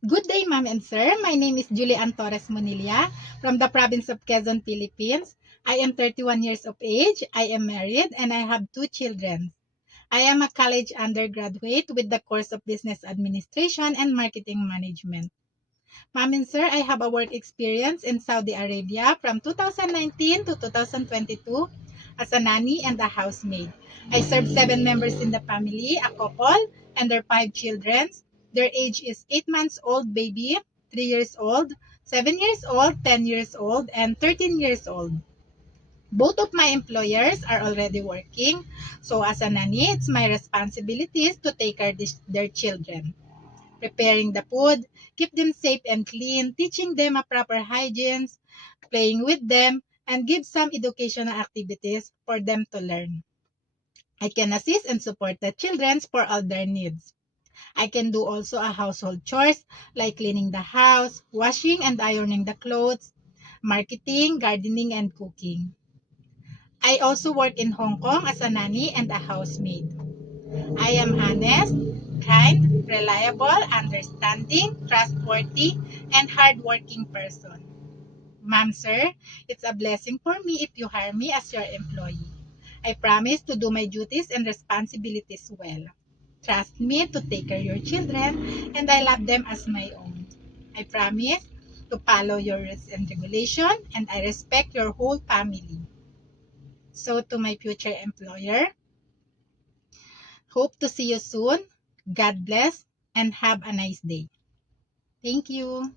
Good day, ma'am and sir. My name is Julian Torres Monilla from the province of Quezon, Philippines. I am 31 years of age. I am married and I have two children. I am a college undergraduate with the course of Business Administration and Marketing Management. Ma'am and sir, I have a work experience in Saudi Arabia from 2019 to 2022 as a nanny and a housemaid. I served 7 members in the family, a couple, and their 5 children. Their age is 8 months old baby, 3 years old, 7 years old, 10 years old, and 13 years old. Both of my employers are already working, so as a nanny, it's my responsibilities to take care of their children, preparing the food, keep them safe and clean, teaching them a proper hygiene, playing with them, and give some educational activities for them to learn. I can assist and support the children for all their needs. I can do also a household chores like cleaning the house, washing and ironing the clothes, marketing, gardening, and cooking. I also work in Hong Kong as a nanny and a housemaid. I am honest, kind, reliable, understanding, trustworthy, and hardworking person. Ma'am, sir, it's a blessing for me if you hire me as your employee. I promise to do my duties and responsibilities well. Trust me to take care of your children, and I love them as my own. I promise to follow your rules and regulation, and I respect your whole family. So to my future employer, hope to see you soon. God bless and have a nice day. Thank you.